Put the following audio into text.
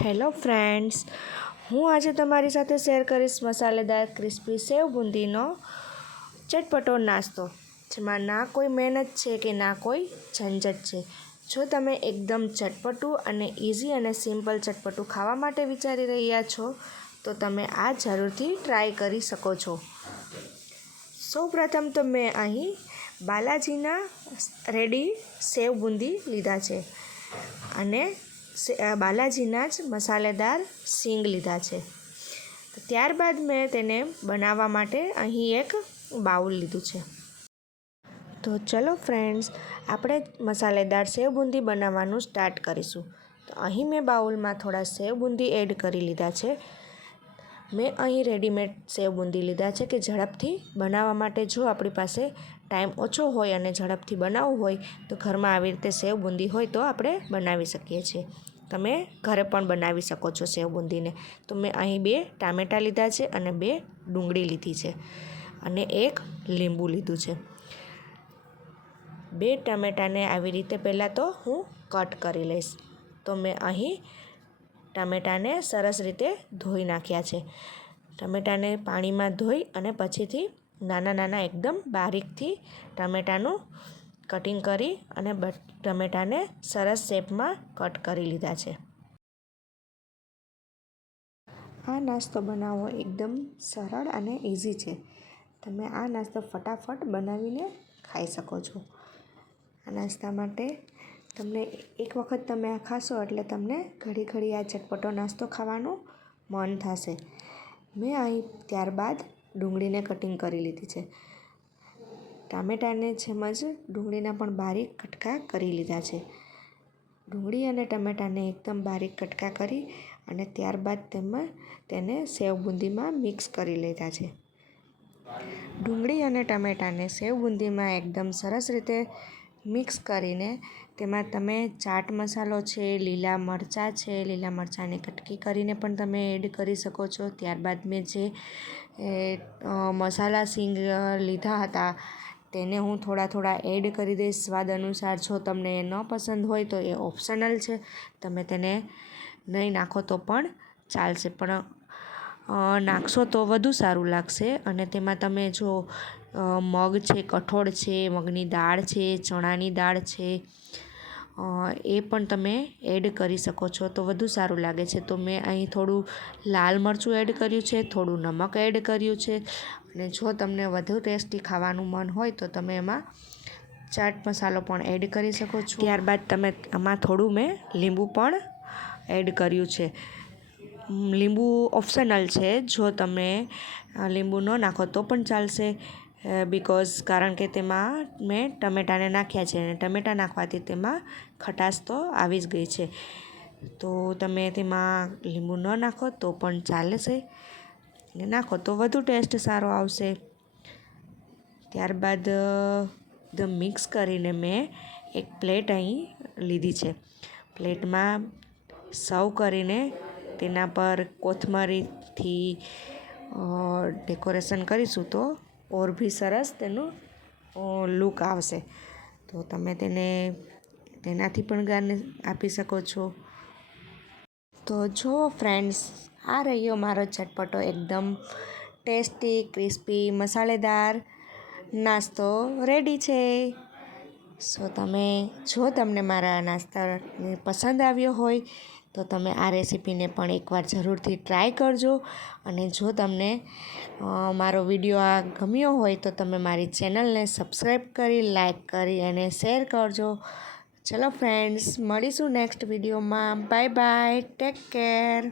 Hello friends, હું આજે તમારી સાથે શેર કરીશ મસાલેદાર ક્રિસ્પી સેવ બુંદીનો ચટપટો નાસ્તો, જેમાં ના કોઈ મહેનત છે કે ના કોઈ ઝંઝટ છે. જો તમે એકદમ ચટપટું અને ઇઝી અને સિમ્પલ ચટપટું ખાવા માટે વિચારી રહ્યા છો, તો તમે આ જરૂરથી ટ્રાય કરી શકો છો. સૌપ્રથમ તો મેં અહીં બાલાજીના રેડી સેવ બુંદી લીધા છે અને બાલાજીના જ મસાલેદાર સિંગ લીધા છે. ત્યારબાદ મેં તેને બનાવવા માટે અહીં એક બાઉલ લીધું છે. તો ચલો ફ્રેન્ડ્સ, આપણે મસાલેદાર સેવ બુંદી બનાવવાનું સ્ટાર્ટ કરીશું. તો અહીં મેં બાઉલમાં થોડા સેવ બુંદી એડ કરી લીધા છે. મેં અહીં રેડીમેડ સેવ બુંદી લીધા છે કે ઝડપથી બનાવવા માટે જો આપણી પાસે ટાઈમ ઓછો હોય અને ઝડપથી બનાવવું હોય તો ઘરમાં આવી રીતે સેવ બુંદી હોય તો આપણે બનાવી શકીએ છીએ. તમે ઘરે પણ બનાવી શકો છો સેવ બુંદીને. તો મેં અહીં બે ટામેટાં લીધા છે અને બે ડુંગળી લીધી છે અને એક લીંબુ લીધું છે. બે ટામેટાને આવી રીતે પહેલાં તો હું કટ કરી લઈશ. તો મેં અહીં ટામેટાને સરસ રીતે ધોઈ નાખ્યા છે. ટામેટાને પાણીમાં ધોઈ અને પછીથી નાના નાના એકદમ બારીકથી ટામેટાનું કટિંગ કરી અને ટમેટાને સરસ શેપમાં કટ કરી લીધા છે. આ નાસ્તો બનાવવો એકદમ સરળ અને ઇઝી છે. તમે આ નાસ્તો ફટાફટ બનાવીને ખાઈ શકો છો. આ નાસ્તા માટે તમને એક વખત તમે આ ખાશો એટલે તમને ઘડી ઘડી આ ચટપટો નાસ્તો ખાવાનું મન થશે. મેં અહીં ત્યારબાદ ડુંગળીને કટિંગ કરી લીધી છે. ટામેટાને જેમ જ ડુંગળીના પણ બારીક કટકા કરી લીધા છે. ડુંગળી અને ટમેટાને એકદમ બારીક કટકા કરી અને ત્યારબાદ તેમાં તેને સેવ બુંદીમાં મિક્સ કરી લીધા છે. ડુંગળી અને ટમેટાને સેવ બુંદીમાં એકદમ સરસ રીતે મિક્સ કરીને તેમાં તમે ચાટ મસાલો છે, લીલા મરચાં છે, લીલા મરચાંની કટકી કરીને પણ તમે એડ કરી શકો છો. ત્યારબાદ મેં જે મસાલા સિંગ લીધા હતા તેને હું થોડા થોડા એડ કરી દઈશ સ્વાદ અનુસાર. જો તમને એ ન પસંદ હોય તો એ ઓપ્શનલ છે. તમે તેને નહીં નાખો તો પણ ચાલશે. પણ નાખશો તો વધુ સારું લાગશે. અને તેમાં તમે જો મગ છે, કઠોળ છે, મગની દાળ છે, ચણાની દાળ છે એ પણ તમે એડ કરી શકો છો તો વધુ સારું લાગે છે. તો મેં અહીં થોડું લાલ મરચું એડ કર્યું છે, થોડું નમક એડ કર્યું છે. અને જો તમને વધુ ટેસ્ટી ખાવાનું મન હોય તો તમે એમાં ચાટ મસાલો પણ એડ કરી શકો છો. ત્યારબાદ તમે આમાં થોડું મેં લીંબુ પણ એડ કર્યું છે. લીંબુ ઓપ્શનલ છે. જો તમે લીંબુ ન નાખો તો પણ ચાલશે બિકોઝ કારણ કે તેમાં મેં ટમેટાને નાખ્યા છે અને ટમેટા નાખવાથી તેમાં ખટાશ તો આવી જ ગઈ છે. તો તમે તેમાં લીંબુ ન નાખો તો પણ ચાલશે. ને નાખો તો વધુ ટેસ્ટ સારો આવશે. ત્યારબાદ એકદમ મિક્સ કરીને મેં એક પ્લેટ અહીં લીધી છે. પ્લેટમાં સર્વ કરીને તેના પર કોથમરીથી ડેકોરેશન કરીશું તો ઓર બી સરસ તેનું લુક આવશે. તો તમે તેને તેનાથી પણ ગાર્નિશ આપી શકો છો. તો જો ફ્રેન્ડ્સ આ રહ્યો મારો ચટપટો એકદમ ટેસ્ટી, ક્રિસ્પી, મસાલેદાર નાસ્તો. રેડી છે? સો તમે, જો તમને મારા નાસ્તાને પસંદ આવ્યો હોય, તો તમે આ રેસીપીને પણ એકવાર જરૂરથી ટ્રાય કરજો. અને જો તમને મારો વીડિયો આ ગમ્યો હોય, તો તમે મારી ચેનલને સબસ્ક્રાઈબ કરી લાઈક કરી અને શેર કરજો. ચલો ફ્રેન્ડ્સ મળીશું નેક્સ્ટ વિડીયોમાં બાય બાય ટેક કેર